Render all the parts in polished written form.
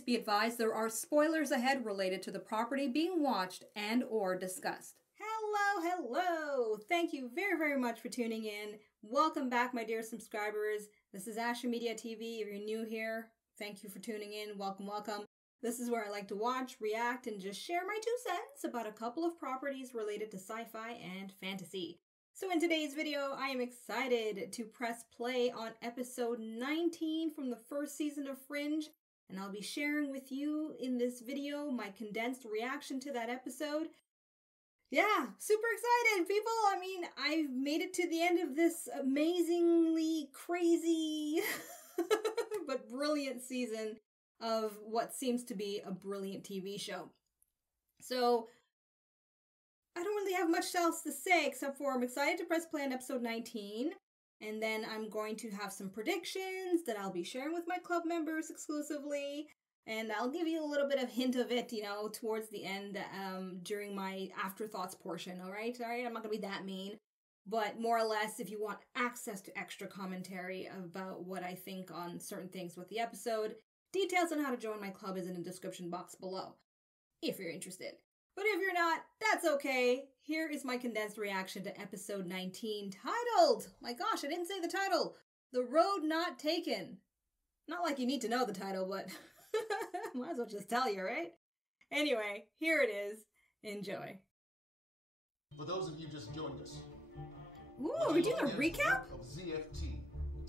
Please be advised there are spoilers ahead related to the property being watched and or discussed. Hello! Thank you very, very much for tuning in. Welcome back, my dear subscribers. This is Ashamoji TV. If you're new here, thank you for tuning in. Welcome. This is where I like to watch, react, and just share my 2 cents about a couple of properties related to sci-fi and fantasy. So in today's video, I am excited to press play on episode 19 from the first season of Fringe, and I'll be sharing with you in this video my condensed reaction to that episode. Yeah, super excited, people! I mean, I've made it to the end of this amazingly crazy but brilliant season of what seems to be a brilliant TV show. So, I don't really have much else to say except for I'm excited to press play on episode 19, and then I'm going to have some predictions that I'll be sharing with my club members exclusively, and I'll give you a little bit of hint of it, you know, towards the end during my afterthoughts portion, alright? I'm not going to be that mean, but more or less if you want access to extra commentary about what I think on certain things with the episode, details on how to join my club is in the description box below, if you're interested. But if you're not, that's okay. Here is my condensed reaction to episode 19, titled, my gosh, I didn't say the title, The Road Not Taken. Not like you need to know the title, but might as well just tell you, right? Anyway, here it is. Enjoy. For those of you just joined us. Ooh, are we doing a recap? Of ZFT,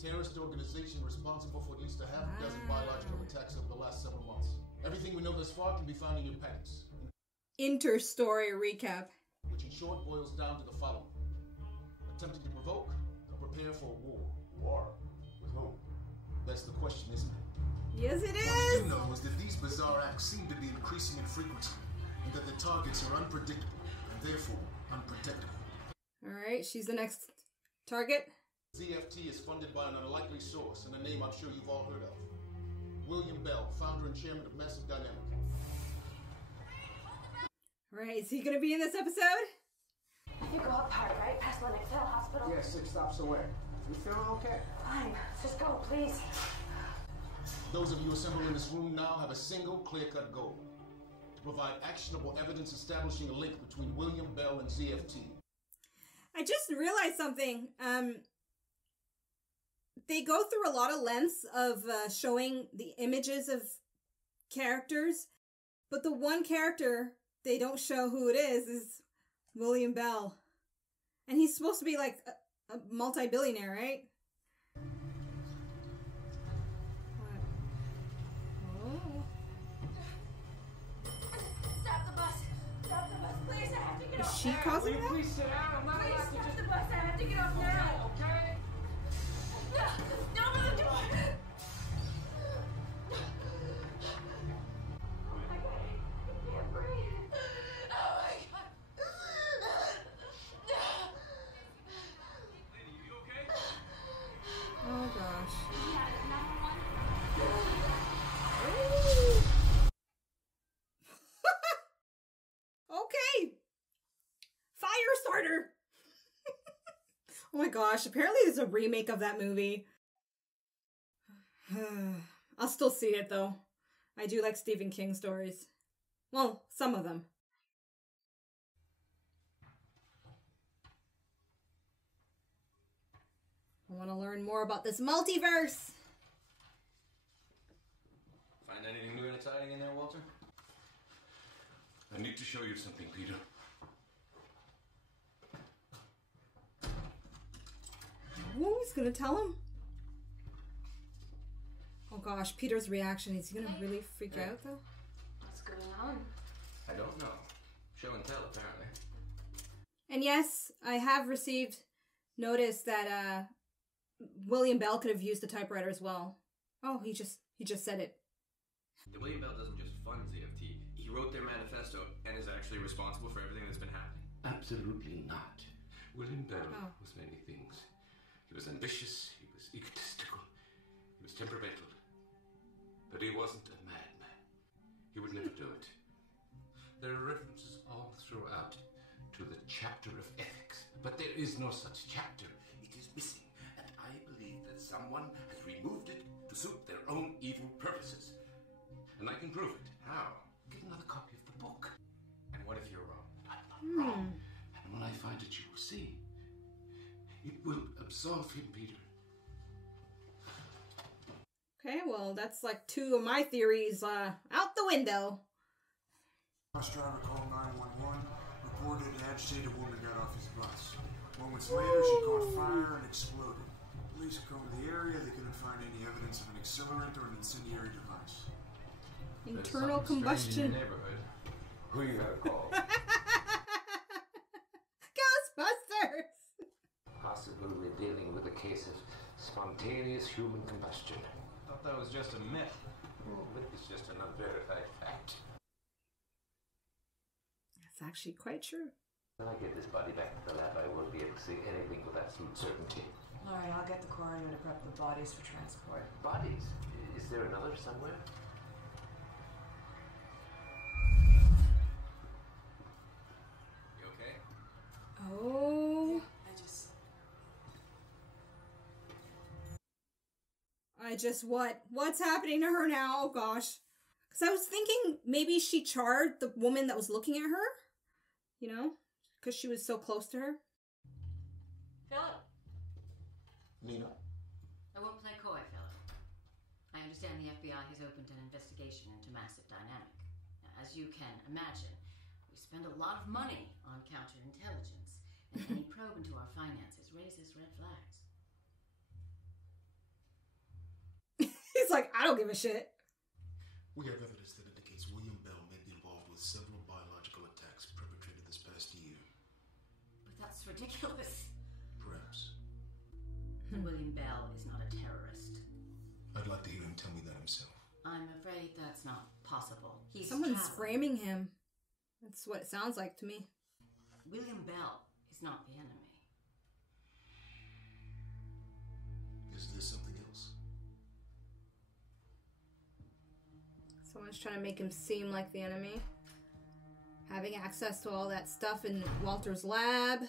terrorist organization responsible for at least a half a dozen biological attacks over the last several months. Everything we know thus far can be found in your packets. Inter-story recap. Which in short boils down to the following. Attempting to provoke or prepare for a war. War? With whom? That's the question, isn't it? Yes, it is! What you know is that these bizarre acts seem to be increasing in frequency, and that the targets are unpredictable, and therefore unprotectable. Alright, she's the next target. ZFT is funded by an unlikely source, and a name I'm sure you've all heard of. William Bell, founder and chairman of Massive Dynamic. Right, is he gonna be in this episode? You go up hard, right? Past Lennox Hill Hospital? Yeah, 6 stops away. You feeling okay? Fine. Just go, please. Those of you assembled in this room now have a single clear-cut goal. To provide actionable evidence establishing a link between William Bell and ZFT. I just realized something. They go through a lot of lengths of showing the images of characters, but the one character they don't show who it is William Bell. And he's supposed to be like a multi-billionaire, right? What? Oh. Stop the bus! Stop the bus, please! I have to get off. Is she causing that? Please sit down. I'm not Please allowed to stop just... the bus! I have to get off now! Okay? No, open the door! Oh gosh. Okay. Fire starter. Oh my gosh, apparently there's a remake of that movie. I'll still see it though. I do like Stephen King stories. Well, some of them. I want to learn more about this multiverse. Find anything new and exciting in there, Walter? I need to show you something, Peter. Oh, he's gonna tell him? Oh gosh, Peter's reaction. Is he gonna really freak out though? What's going on? I don't know. Show and tell, apparently. And yes, I have received notice that William Bell could have used the typewriter as well. Oh, he just said it. The William Bell doesn't just fund ZFT. He wrote their manifesto and is actually responsible for everything that's been happening. Absolutely not. William Bell was many things. He was ambitious, he was egotistical, he was temperamental. But he wasn't a madman. He would never do it. There are references all throughout to the chapter of ethics, but there is no such chapter. It is missing, and I believe that someone has removed it to suit their own evil purposes. And I can prove it. How? Get another copy of the book. And what if you're wrong? I'm not wrong. And when I find it, you will see. It will absolve him, Peter. Okay, well, that's like two of my theories out the window. Bus driver called 911, reported an agitated woman got off his bus. Moments later, she caught fire and exploded. Police combed the area. They couldn't find any evidence of an accelerant or an incendiary device. Internal combustion. In the neighborhood. Who you gotta call? Ghostbusters! Possibly we're dealing with a case of spontaneous human combustion. I thought that was just a myth. But it's just an unverified fact. That's actually quite true. When I get this body back to the lab, I won't be able to see anything with absolute certainty. All right, I'll get the coroner to prep the bodies for transport. Bodies? Is there another somewhere? You okay? Oh. I just what? What's happening to her now? Oh gosh. Because I was thinking maybe she charred the woman that was looking at her. You know? Because she was so close to her. Philip. Nina. I won't play coy, Philip. I understand the FBI has opened an investigation into massive dynamic. Now, as you can imagine, we spend a lot of money on counterintelligence, and any probe into our finances raises red flags. He's like, I don't give a shit. We have evidence that indicates William Bell may be involved with several biological attacks perpetrated this past year. But that's ridiculous. Perhaps. William Bell is not a terrorist. I'd like to hear him tell me that himself. I'm afraid that's not possible. Someone's traveled. framing him. That's what it sounds like to me. William Bell is not the enemy. Is there something else? Someone's trying to make him seem like the enemy. Having access to all that stuff in Walter's lab.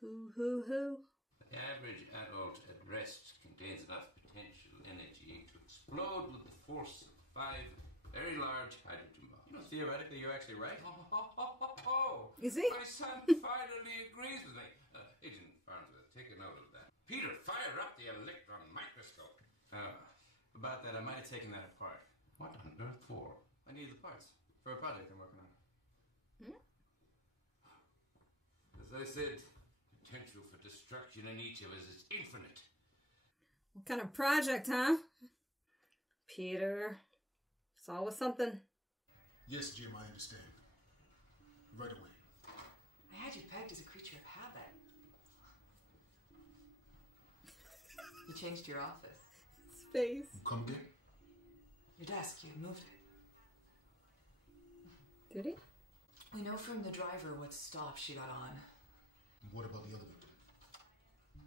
Who? The average adult at rest contains enough potential energy to explode with the force of 5 very large hydrogen bombs. You know, theoretically, you're actually right. Is he? My son finally agrees with me. Agent Farnsworth, take a note of that. Peter, fire up the electron microscope. About that, I might have taken that apart. What on earth for? I needed the parts for a project I'm working on. As I said, potential for destruction in each of us is infinite. What kind of project, huh? Peter. It's always something. Yes, Jim, I understand. Right away. I had you pegged as a creature of habit. You changed your office. Space. Come again? Your desk, you moved it. Did he? We know from the driver what stop she got on. What about the other victim?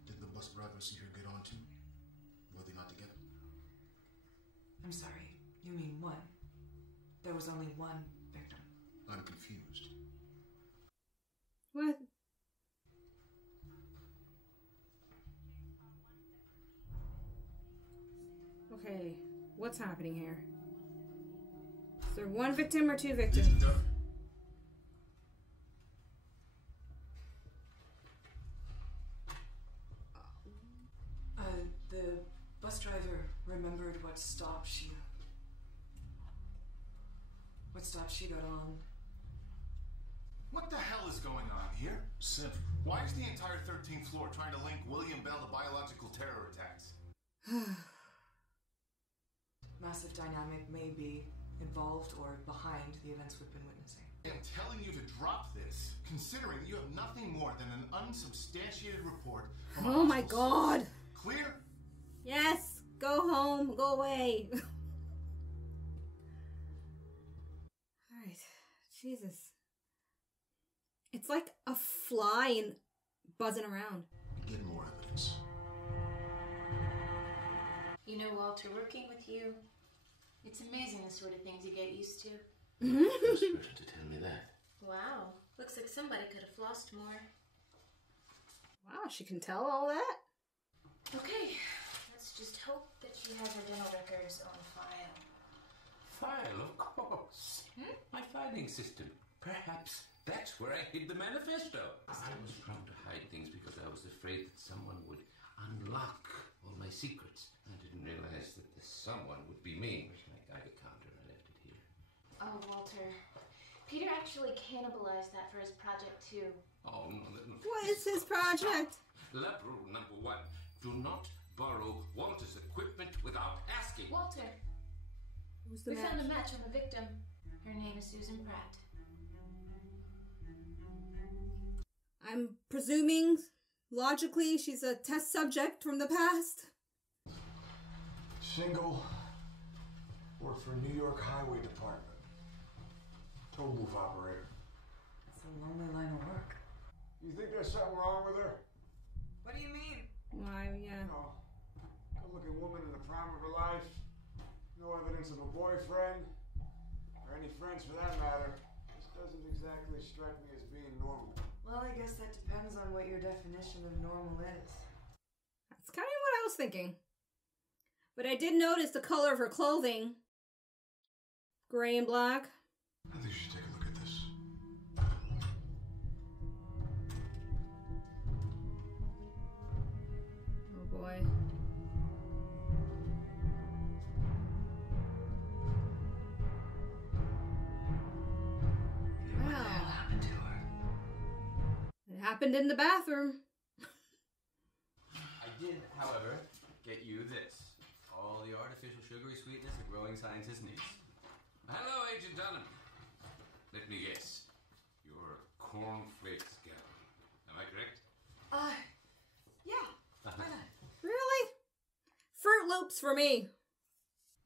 Did the bus driver see her get on too? Were they not together? I'm sorry, you mean one. There was only one victim. I'm confused. What? Okay, what's happening here? Is there one victim or two victims? Agent Duff? The bus driver remembered what stop she got on. What the hell is going on here? Simple. Why is the entire 13th floor trying to link William Bell to biological terror attacks? Massive dynamic may be involved or behind the events we've been witnessing. I'm telling you to drop this, considering you have nothing more than an unsubstantiated report from a Oh my hospital god. source. Clear? Yes, go home, go away. Alright, Jesus. It's like a fly and buzzing around. Get more evidence. You know, Walter, working with you, it's amazing the sort of things you get used to. First person to tell me that. Wow, looks like somebody could have flossed more. Wow, she can tell all that? Okay, let's Just hope that she has her dental records on file. File, of course. My filing system. Perhaps that's where I hid the manifesto. I was trying to hide things because I was afraid that someone would unlock all my secrets. I didn't realize that the someone would be me. Where's my Geiger counter? I left it here. Oh, Walter. Peter actually cannibalized that for his project, too. Oh, no. What is his project? Lab rule number 1. Do not borrow Walter's equipment without asking. Walter, Who's the we match? found a match on the victim. Her name is Susan Pratt. I'm presuming, logically, she's a test subject from the past. Single. Work for New York Highway Department. Tow booth operator. It's a lonely line of work. You think there's something wrong with her? What do you mean? Why, yeah. You know, good-looking woman in the prime of her life. No evidence of a boyfriend. Or any friends for that matter. This doesn't exactly strike me as being normal. Well, I guess that depends on what your definition of normal is. That's kind of what I was thinking. But I did notice the color of her clothing. Gray and black. I think you should take a look at this. Oh boy. What the hell happened to her? It happened in the bathroom. I did, however, get you this. All the artificial sugary sweetness a growing scientist needs. Hello, Agent Dunham. Let me guess. You're a cornflakes gal. Am I correct? Yeah. Why not? Really? Fruit Loops for me.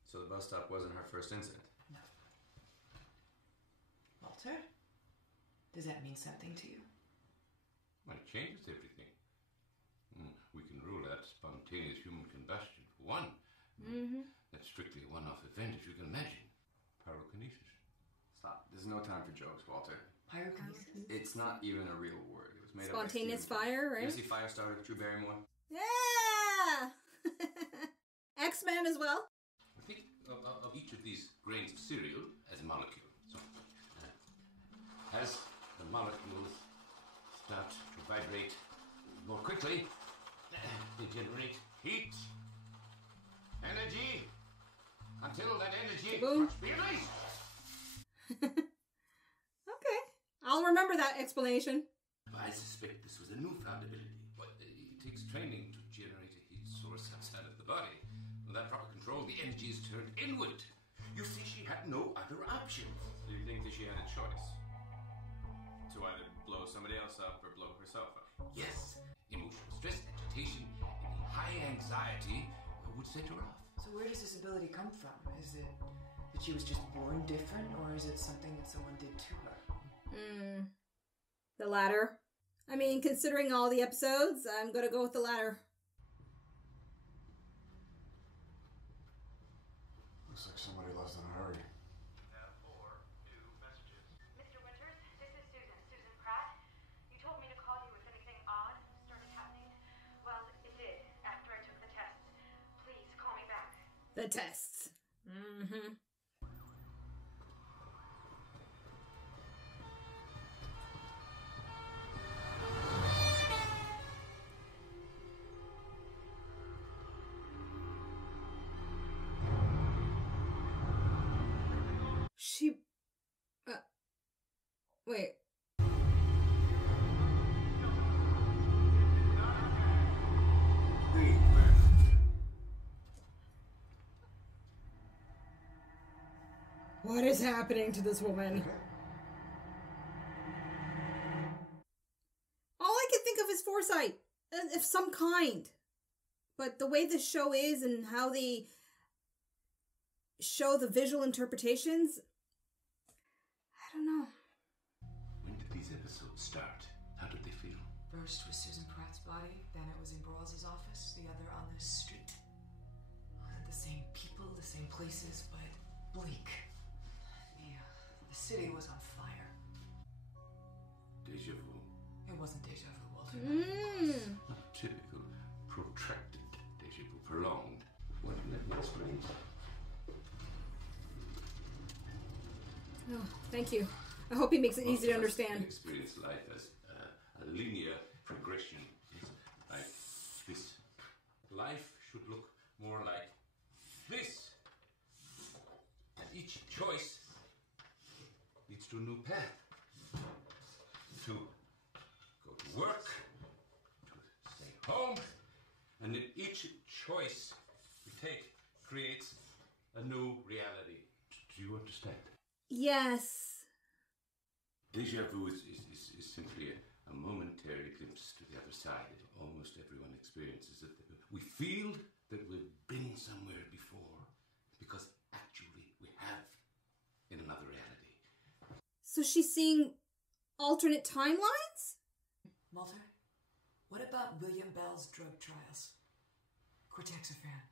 So the bus stop wasn't her first incident. No. Walter? Does that mean something to you? Well, it changes everything. We can rule out spontaneous human combustion for one. That's strictly a one-off event, as you can imagine. Pyrokinesis. Stop. There's no time for jokes, Walter. Pyrokinesis? It's not even a real word. It was made Spontaneous up by fire, right? You see Firestarter with Drew Barrymore? Yeah! X-Men as well. Think of each of these grains of cereal as a molecule. So, as the molecules start to vibrate more quickly, they generate heat, energy, until that energy Boom. must be released. Okay. I'll remember that explanation. I suspect this was a newfound ability. But it takes training to generate a heat source outside of the body. Without proper control, the energy is turned inward. You see, she had no other options. Do you think that she had a choice? To either blow somebody else up or blow herself up? Yes, emotional stress, agitation, and high anxiety would set her off. So where does this ability come from? Is it that she was just born different, or is it something that someone did to her? The latter. I mean, considering all the episodes, I'm gonna go with the latter. Looks like somebody left in a hurry. Mr. Winters, this is Susan Pratt. You told me to call you if anything odd started happening. Well, it did after I took the tests. Please call me back. The tests. She... wait. What is happening to this woman? All I can think of is foresight of some kind. But the way this show is and how they show the visual interpretations, I don't know. When did these episodes start? How did they feel? First was Susan Pratt's body, then it was in Brawls' office, the other on the street. The same people, the same places, but bleak. The city was on fire. Deja vu. It wasn't deja vu, Walter. Not typical, protracted deja vu, prolonged. Thank you. I hope he makes it easy to understand. Experience life as a linear progression. Like this. Life should look more like this. And each choice leads to a new path. To go to work, to stay home, and in each choice we take creates a new reality. Do you understand? Yes. Deja vu is simply a momentary glimpse to the other side. Almost everyone experiences it. We feel that we've been somewhere before because actually we have in another reality. So she's seeing alternate timelines? Walter, what about William Bell's drug trials? Cortexiphan.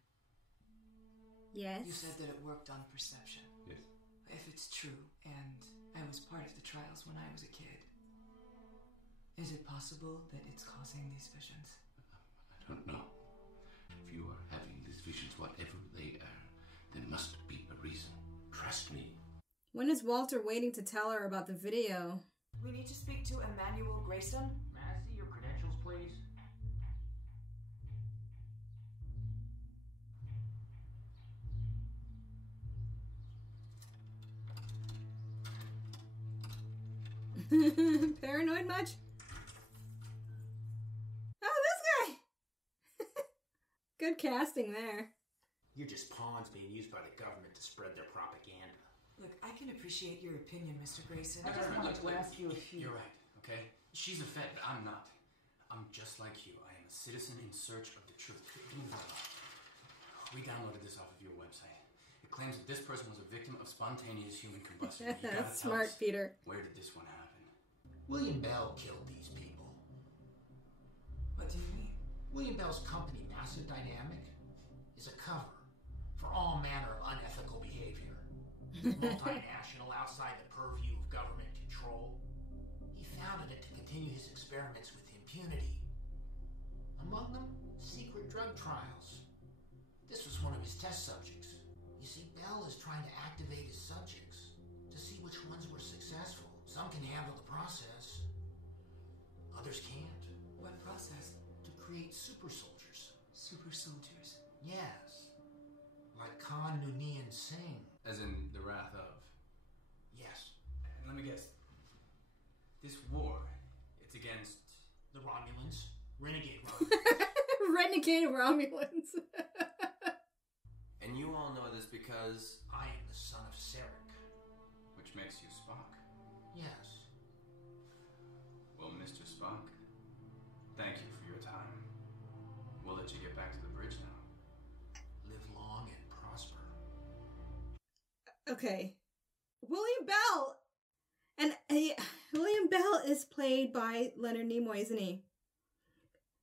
Yes. You said that it worked on perception. Yes. If it's true, and I was part of the trials when I was a kid, is it possible that it's causing these visions? I don't know. If you are having these visions, whatever they are, there must be a reason. Trust me. When is Walter waiting to tell her about the video? We need to speak to Emmanuel Grayson. May I see your credentials, please? Paranoid much? Oh, this guy! Good casting there. You're just pawns being used by the government to spread their propaganda. Look, I can appreciate your opinion, Mr. Grayson. I just wanted to ask you a few... You're right, okay? She's a Fed, but I'm not. I'm just like you. I am a citizen in search of the truth. We downloaded this off of your website. It claims that this person was a victim of spontaneous human combustion. That's smart, Peter. Where did this one happen? William Bell killed these people. What do you mean? William Bell's company, Massive Dynamic, is a cover for all manner of unethical behavior. Multinational, outside the purview of government control. He founded it to continue his experiments with impunity. Among them, secret drug trials. This was one of his test subjects. You see, Bell is trying to activate his subjects to see which ones were successful. Some can handle the process. Others can't. What process? To create super soldiers. Super soldiers? Yes. Like Khan Noonien Singh. As in the wrath of? Yes. And let me guess. This war, it's against... The Romulans. Renegade Romulans. Renegade Romulans. And you all know this because... I am the son of Sarek. Which makes you Spock. Yes. Well, Mr. Spock, thank you for your time. We'll let you get back to the bridge now. Live long and prosper. Okay. William Bell! And William Bell is played by Leonard Nimoy, isn't he?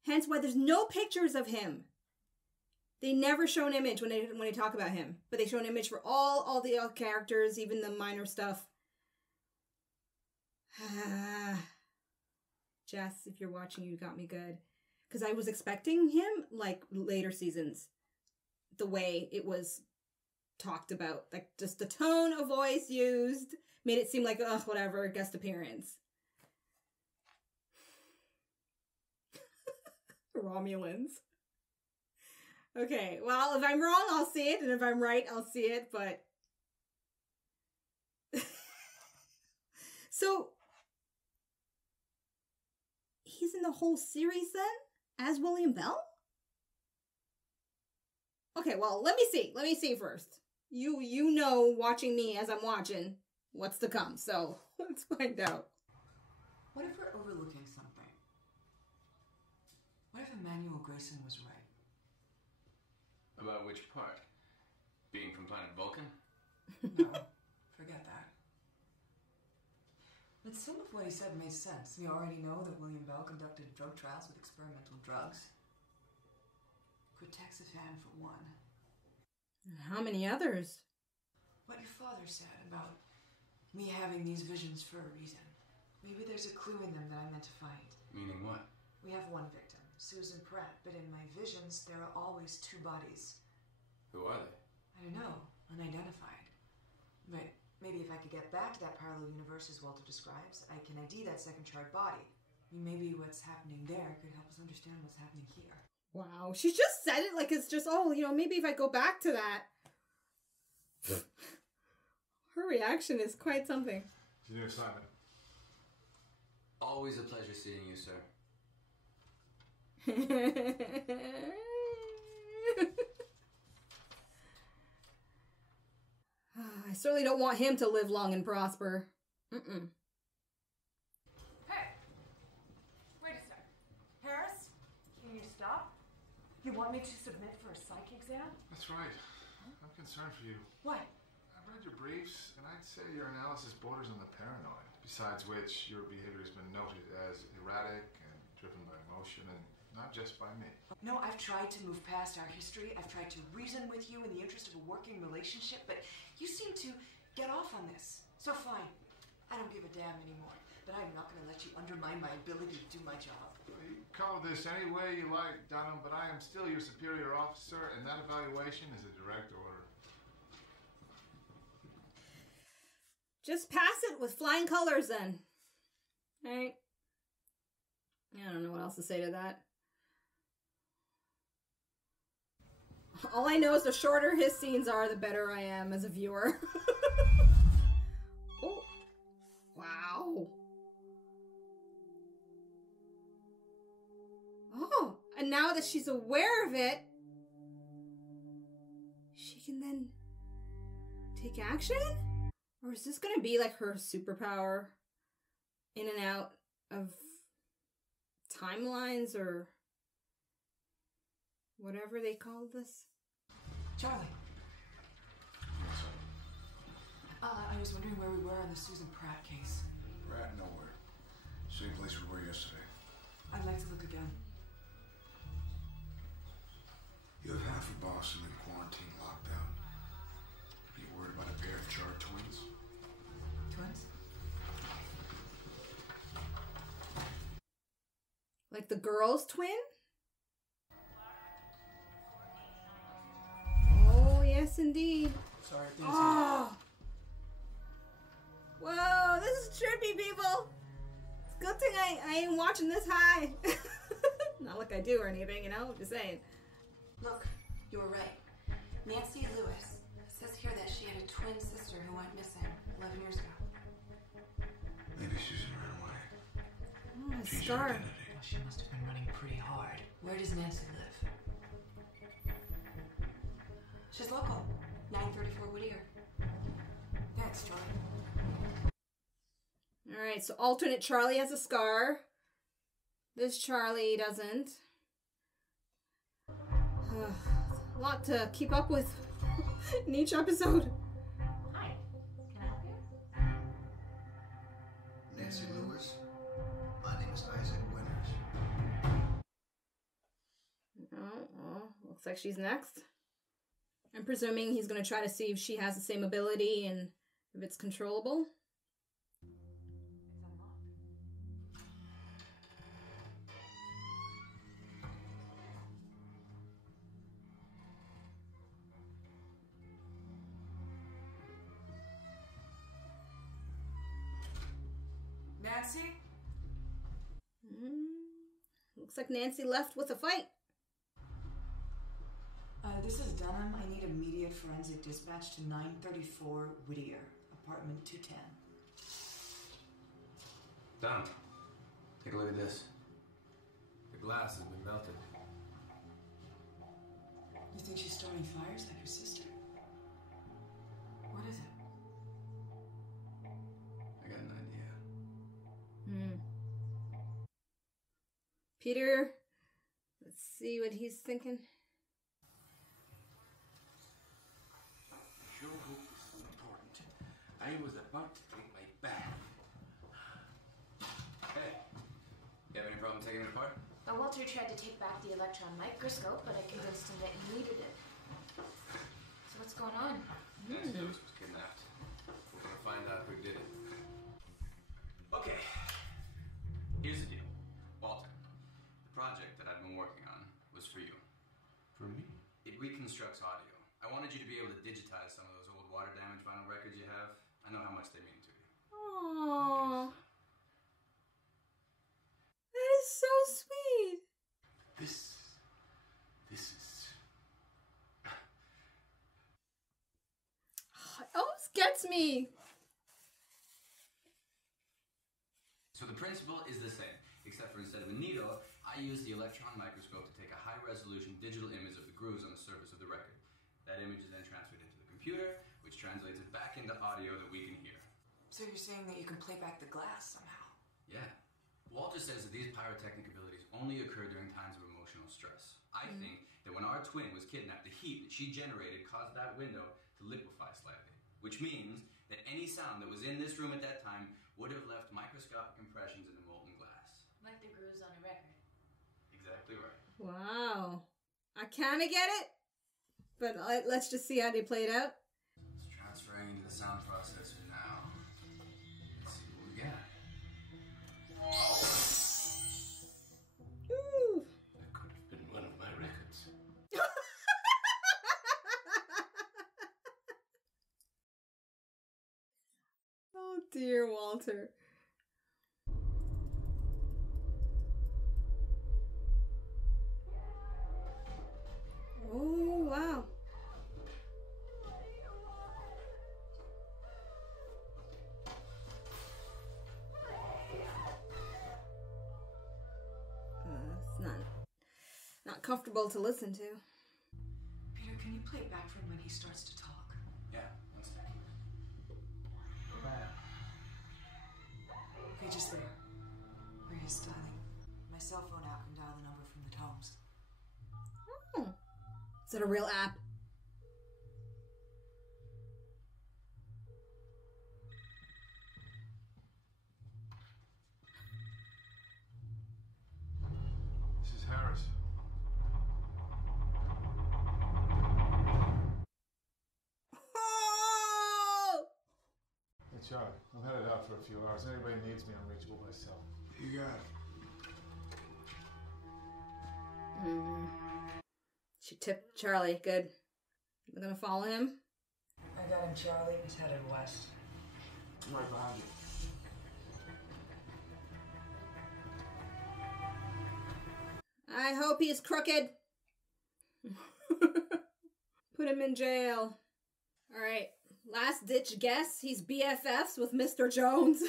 Hence why there's no pictures of him. They never show an image when they talk about him. But they show an image for all the other characters, even the minor stuff. Jess, if you're watching, you got me good. Because I was expecting him, like, later seasons. The way it was talked about. Like, just the tone of voice used made it seem like, ugh, whatever, guest appearance. Romulans. Okay, well, if I'm wrong, I'll see it, and if I'm right, I'll see it, but... So... He's in the whole series, then? As William Bell? Okay, well, let me see first. You know, watching me as I'm watching, what's to come, so let's find out. What if we're overlooking something? What if Emmanuel Grayson was right? About which part? Being from planet Vulcan? No, forget that. But some of what he said made sense. We already know that William Bell conducted drug trials with experimental drugs. Cortexiphan for one. How many others? What your father said about me having these visions for a reason. Maybe there's a clue in them that I meant to find. Meaning what? We have one victim, Susan Pratt, but in my visions there are always two bodies. Who are they? I don't know, unidentified. But Maybe if I could get back to that parallel universe as Walter describes, I can ID that second charred body. Maybe what's happening there could help us understand what's happening here. Wow, she just said it like it's just, oh, you know, maybe if I go back to that. Her reaction is quite something. It's a new assignment. Always a pleasure seeing you, sir. I certainly don't want him to live long and prosper. Mm-mm. Hey! Wait a sec. Harris? Can you stop? You want me to submit for a psych exam? That's right. I'm concerned for you. What? I've read your briefs, and I'd say your analysis borders on the paranoid. Besides which, your behavior has been noted as erratic and driven by emotion, and not just by me. No, I've tried to move past our history. I've tried to reason with you in the interest of a working relationship, but you seem to get off on this. So fine. I don't give a damn anymore. But I'm not going to let you undermine my ability to do my job. Well, you call this any way you like, Dunham, but I am still your superior officer, and that evaluation is a direct order. Just pass it with flying colors then. Alright. I don't know what else to say to that. All I know is the shorter his scenes are, the better I am as a viewer. Oh. Wow. Oh, and now that she's aware of it, she can then take action? Or is this going to be like her superpower? In and out of timelines or whatever they call this? Charlie. I was wondering where we were on the Susan Pratt case. Pratt nowhere. Same place we were yesterday. I'd like to look again. You have half of Boston in quarantine lockdown. Are you worried about a pair of charred twins? Twins? Like the girl's twin? Oh, yes, indeed. Sorry, Oh! Whoa, this is trippy, people. It's a good thing I ain't watching this high. Not like I do or anything, you know? Just saying. Look, you were right. Nancy Lewis. It says here that she had a twin sister who went missing 11 years ago. Maybe Susan ran away. Oh, a Changed her scar. identity. She must have been running pretty hard. Where does Nancy live? She's local. 934 Whittier. Thanks, Charlie. Alright, so alternate Charlie has a scar. This Charlie doesn't. A lot to keep up with in each episode. Hi. Can I help you? Nancy Lewis. My name is Isaac Winters. Oh, looks like she's next. I'm presuming he's going to try to see if she has the same ability and if it's controllable. Nancy? Looks like Nancy left with a fight. This is Dunham. I need immediate forensic dispatch to 934 Whittier, apartment 210. Done. Take a look at this. The glass has been melted. You think she's starting fires like her sister? What is it? I got an idea. Peter, let's see what he's thinking. Sure hope this is important. I was about to take my bath. Hey, you have any problem taking it apart? Walter tried to take back the electron microscope, but I convinced him that you needed it. So what's going on? Nancy Lewis was kidnapped. We're gonna find out who did it. Okay. Here's the deal. Walter, the project that I've been working on was for you. For me? It reconstructs audio. I wanted you to be able to digitize some of those old water damage vinyl records you have. I I know how much they mean to you. Aww. That is so sweet. This is... It almost gets me. So the principle is the same, except for instead of a needle, I use the electron microscope to take a high-resolution digital image of the grooves on the surface of the record. That image is then transferred into the computer, which translates it back into audio that we can hear. So you're saying that you can play back the glass somehow? Yeah. Walter says that these pyrotechnic abilities only occur during times of emotional stress. I think that when our twin was kidnapped, the heat that she generated caused that window to liquefy slightly, which means that any sound that was in this room at that time would have left microscopic impressions in the molten glass. Like the grooves on a record. Exactly right. Wow. I kind of get it, but let's just see how they play it out. It's transferring into the sound processor now. Let's see what we got. Ooh. That could have been one of my records. Oh dear, Walter. Oh, wow. It's not comfortable to listen to. Peter, can you play it back from when he starts to talk? Yeah, one second. Okay, just there. Where he's dialing. My cell phone app can dial the number from the tomes. Oh. Is it a real app? This is Harris. Oh! Hey, Charlie. I'm headed out for a few hours. If anybody needs me, I'm reachable by cell. You got it. She tipped Charlie. Good. We're gonna follow him. I got him, Charlie. He's headed west. I'm right behind you. I hope he's crooked. Put him in jail. All right. Last ditch guess. He's BFFs with Mr. Jones.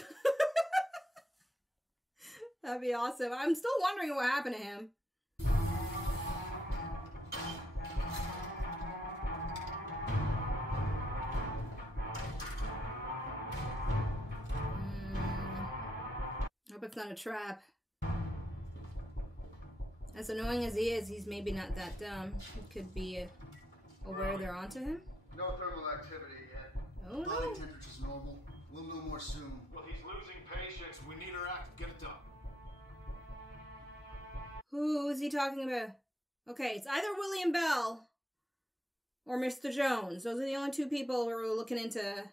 That'd be awesome. I'm still wondering what happened to him. Hope it's not a trap. As annoying as he is, he's maybe not that dumb. He could be aware they're onto him. No thermal activity yet. Oh Body no. temperature's normal. We'll know more soon. Well, he's losing patience. We need her active. Get it done. Who is he talking about? Okay, it's either William Bell or Mr. Jones. Those are the only two people who are looking into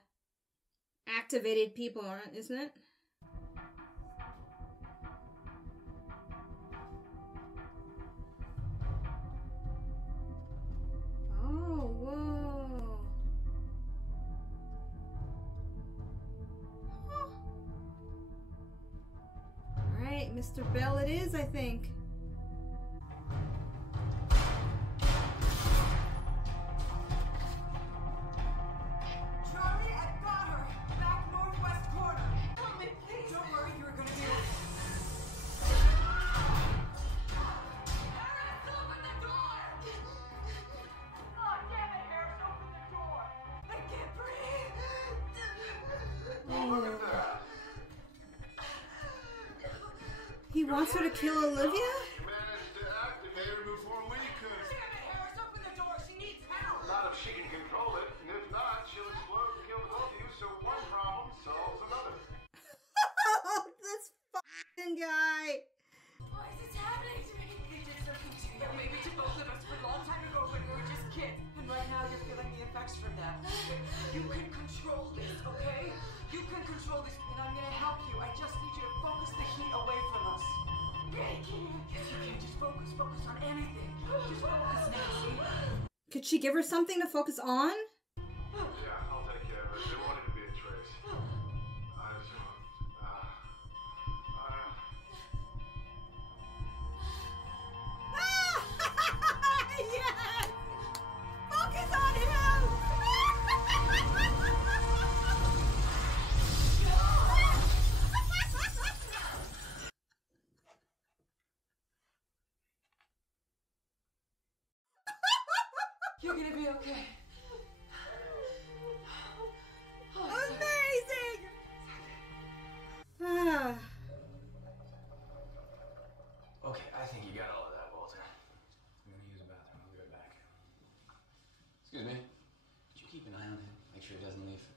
activated people, isn't it? Oh, whoa. Huh. All right, Mr. Bell it is, I think. Charlie, I've got her! Back northwest corner! Help me, please! Don't worry, you're gonna be okay. Harris, open the door! Oh, damn it, Harris, open the door! I can't breathe! Look at that. He wants her to kill Olivia? You managed to activate her before we could. Damn it, Harris, open the door! She needs help! Not if she can control it, and if not, she'll explode and kill the both of you, so one problem solves another. This fucking guy. Why is this happening to me? They did something to you, maybe to both of us, a long time ago when we were just kids. And right now you're feeling the effects from that. You can control this, okay? You can control this, and I'm gonna help you. I just need you to focus the heat away from us. Yes, you can. Just focus on anything. Just focus, Nancy. Could she give her something to focus on? Yeah, I'll take care of it. There won't even be a trace. You're gonna be okay. Amazing! Ah. Okay, I think you got all of that, Walter. I'm gonna use the bathroom. I'll be right back. Excuse me. Could you keep an eye on him? Make sure he doesn't leave.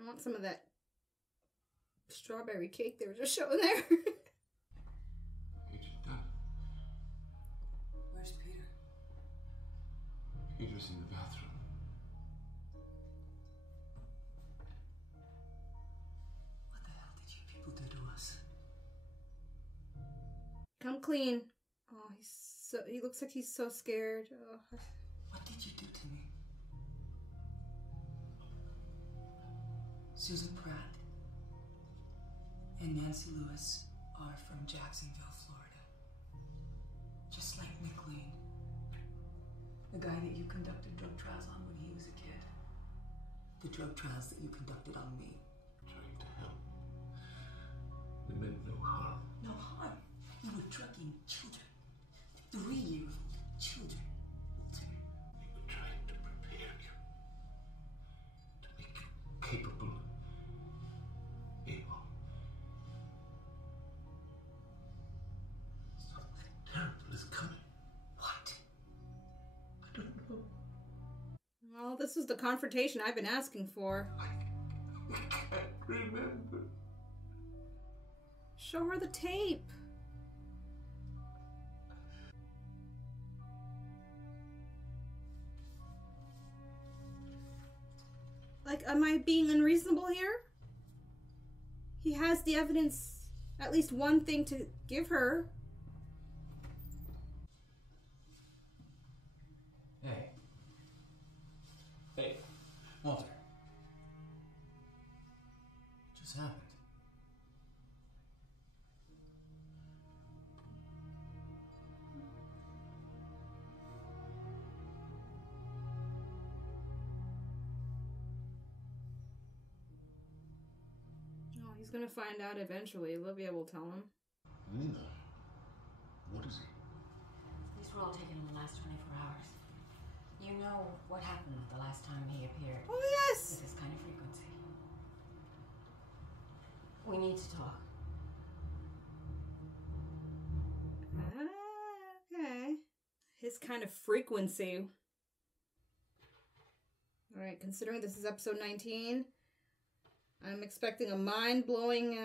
I want some of that strawberry cake they were just showing there. Agent Dunn. Where's Peter? Peter's in the bathroom. What the hell did you people do to us? Come clean. Oh, he looks like he's so scared. Oh. What did you do to me? Susan Pratt and Nancy Lewis are from Jacksonville, Florida. Just like Nick Lane, the guy that you conducted drug trials on when he was a kid. The drug trials that you conducted on me. Trying to help. We meant no harm. No harm. You were drugging children. 3-year-old children. Walter. We were trying to prepare you. To make you capable. Able. Something terrible is coming. What? I don't know. Well, this was the confrontation I've been asking for. I can't remember. Show her the tape. Like, am I being unreasonable here? He has the evidence, at least one thing to give her. Hey. Hey, Walter. What just happened? Oh, he's gonna find out eventually. Olivia will tell him. Nina, what is it? These were all taken in the last 24 hours. You know what happened the last time he appeared. Oh, yes! With this kind of frequency. We need to talk. Okay. His kind of frequency. Alright, considering this is episode 19, I'm expecting a mind-blowing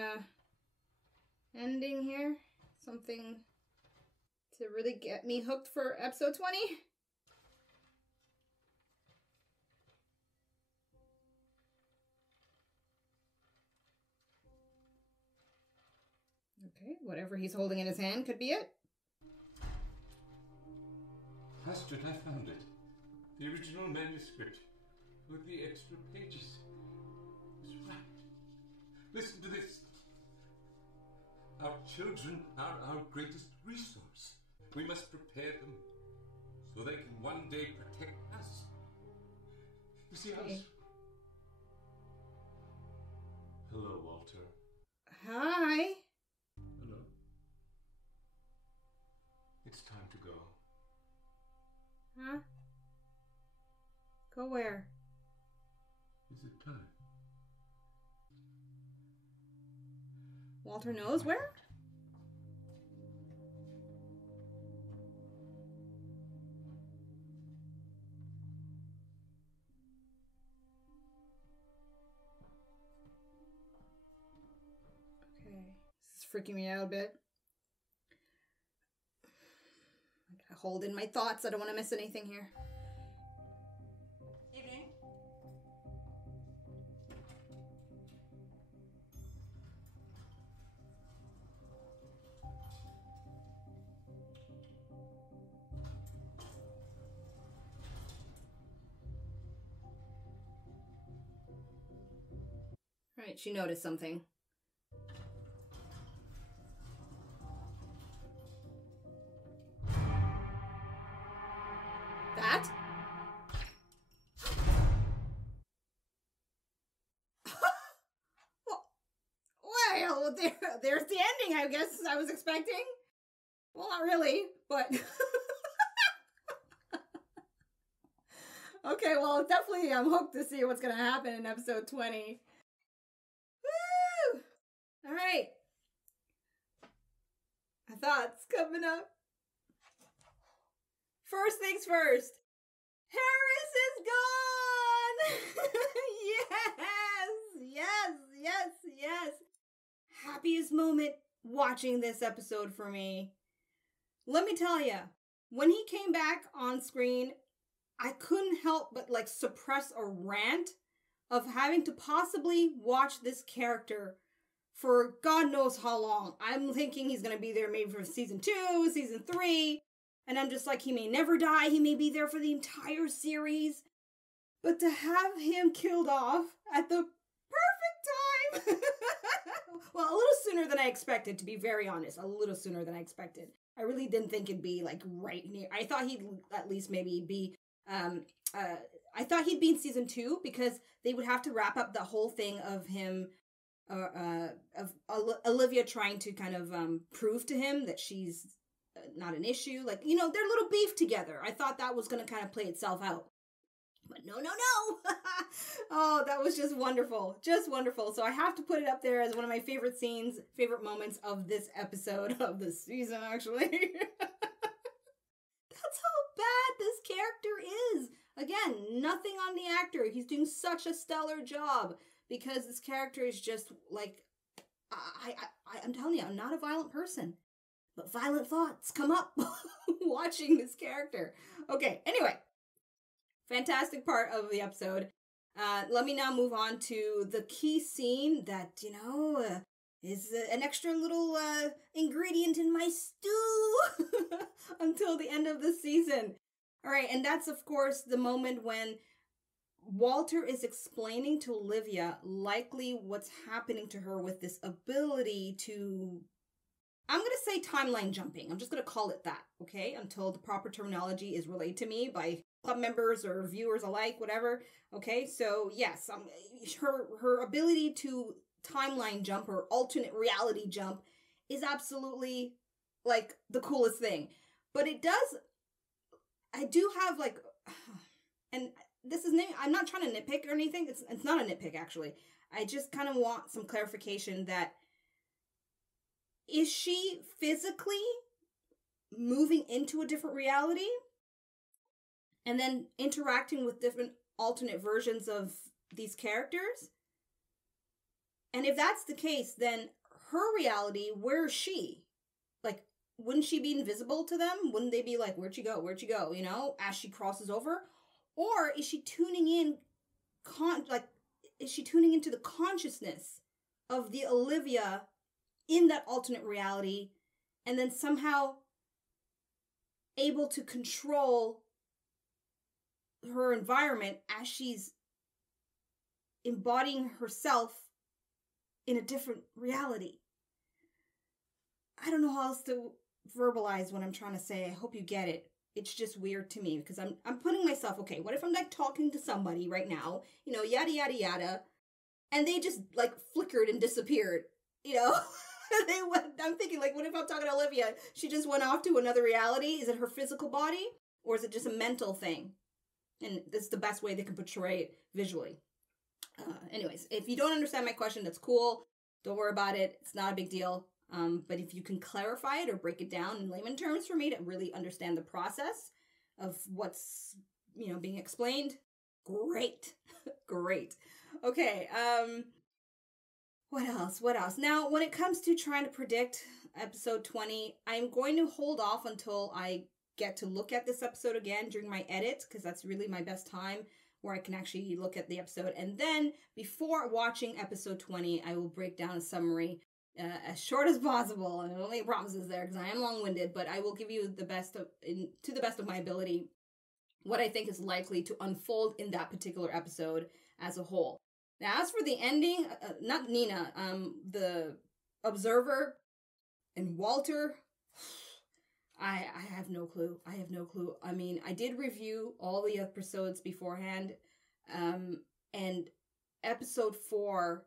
ending here. Something to really get me hooked for episode 20. Okay, whatever he's holding in his hand could be it. Astrid, I found it. The original manuscript with the extra pages. It's right. Listen to this. Our children are our greatest resource. We must prepare them so they can one day protect us. You see us? Hello, Walter. Hi. Hello. It's time to go. Huh? Go where? Is it time? Walter knows where? Okay. This is freaking me out a bit. I gotta hold in my thoughts. I don't want to miss anything here. Evening. Right, she noticed something. That? Well, there's the ending, I guess, I was expecting. Well, not really, but... Okay, well, definitely I'm hooked to see what's going to happen in episode 20. Woo! All right. My thoughts coming up. First things first. Harris is gone! Yes. Happiest moment watching this episode for me. Let me tell you, when he came back on screen, I couldn't help but like suppress a rant of having to possibly watch this character for God knows how long. I'm thinking he's going to be there maybe for season 2, season 3. And I'm just like, he may never die. He may be there for the entire series. But to have him killed off at the perfect time. Well, a little sooner than I expected, to be very honest. A little sooner than I expected. I really didn't think it'd be like right near. I thought he'd at least maybe be, I thought he'd be in season 2 because they would have to wrap up the whole thing of him, of Olivia trying to kind of prove to him that she's not an issue. Like, you know, their little beef together. I thought that was going to kind of play itself out. But no. Oh, that was just wonderful. Just wonderful. So I have to put it up there as one of my favorite scenes, favorite moments of this episode of the season, actually. That's how bad this character is. Again, nothing on the actor. He's doing such a stellar job because this character is just like, I'm telling you, I'm not a violent person, but violent thoughts come up watching this character. Okay, anyway. Fantastic part of the episode. Let me now move on to the key scene that, you know, is an extra little ingredient in my stew until the end of the season. All right, and that's, of course, the moment when Walter is explaining to Olivia likely what's happening to her with this ability to, I'm going to say timeline jumping. I'm just going to call it that, okay? Until the proper terminology is relayed to me by club members or viewers alike, whatever. Okay, so yes, her ability to timeline jump or alternate reality jump is absolutely like the coolest thing. But it does, I do have like, and this is, I'm not trying to nitpick or anything. It's not a nitpick actually. I just kind of want some clarification that is she physically moving into a different reality and then interacting with different alternate versions of these characters? And if that's the case, then her reality, where is she? Like, wouldn't she be invisible to them? Wouldn't they be like, where'd you go? Where'd you go? You know, as she crosses over? Or is she tuning in, is she tuning into the consciousness of the Olivia in that alternate reality and then somehow able to control her environment as she's embodying herself in a different reality? I don't know how else to verbalize what I'm trying to say. I hope you get it. It's just weird to me because I'm putting myself, okay, what if I'm like talking to somebody right now, you know, yada, yada, yada, and they just like flickered and disappeared, you know? I'm thinking like, what if I'm talking to Olivia? She just went off to another reality. Is it her physical body or is it just a mental thing? And this is the best way they can portray it visually. Anyways, if you don't understand my question, that's cool. Don't worry about it. It's not a big deal. But if you can clarify it or break it down in layman terms for me to really understand the process of what's, you know, being explained, great. Great. Okay. What else? Now, when it comes to trying to predict episode 20, I'm going to hold off until I get to look at this episode again during my edit, because that's really my best time where I can actually look at the episode. And then before watching episode 20, I will break down a summary as short as possible. And I don't make promises there because I am long-winded, but I will give you the best to the best of my ability what I think is likely to unfold in that particular episode as a whole. Now, as for the ending, not Nina, the Observer and Walter, I have no clue. I mean, I did review all the episodes beforehand, and episode 4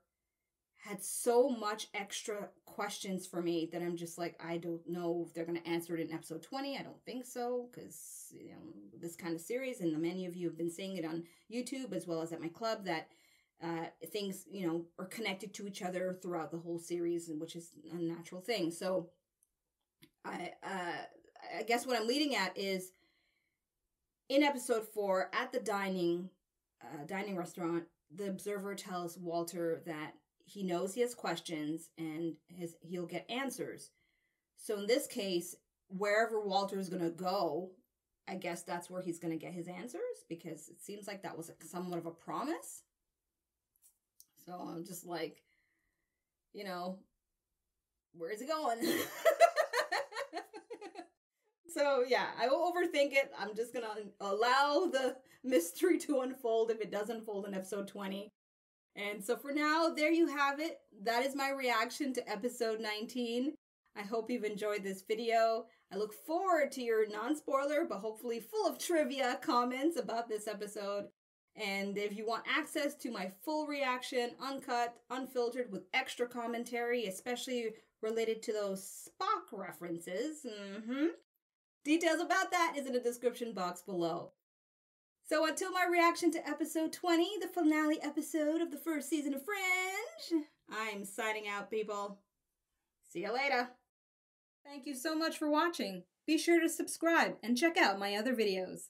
had so much extra questions for me that I'm just like, I don't know if they're going to answer it in episode 20. I don't think so, because, you know, this kind of series, and many of you have been saying it on YouTube as well as at my club, that things, you know, are connected to each other throughout the whole series, which is a natural thing. So I guess what I'm leading at is in episode 4 at the dining restaurant, the observer tells Walter that he knows he has questions and he'll get answers. So in this case, wherever Walter's going to go, I guess that's where he's going to get his answers, because it seems like that was somewhat of a promise. So I'm just like, you know, where is it going? So yeah, I will overthink it. I'm just going to allow the mystery to unfold if it does unfold in episode 20. And so for now, there you have it. That is my reaction to episode 19. I hope you've enjoyed this video. I look forward to your non-spoiler, but hopefully full of trivia comments about this episode. And if you want access to my full reaction, uncut, unfiltered, with extra commentary, especially related to those Spock references, details about that is in the description box below. So until my reaction to episode 20, the finale episode of the first season of Fringe, I'm signing out, people. See you later. Thank you so much for watching. Be sure to subscribe and check out my other videos.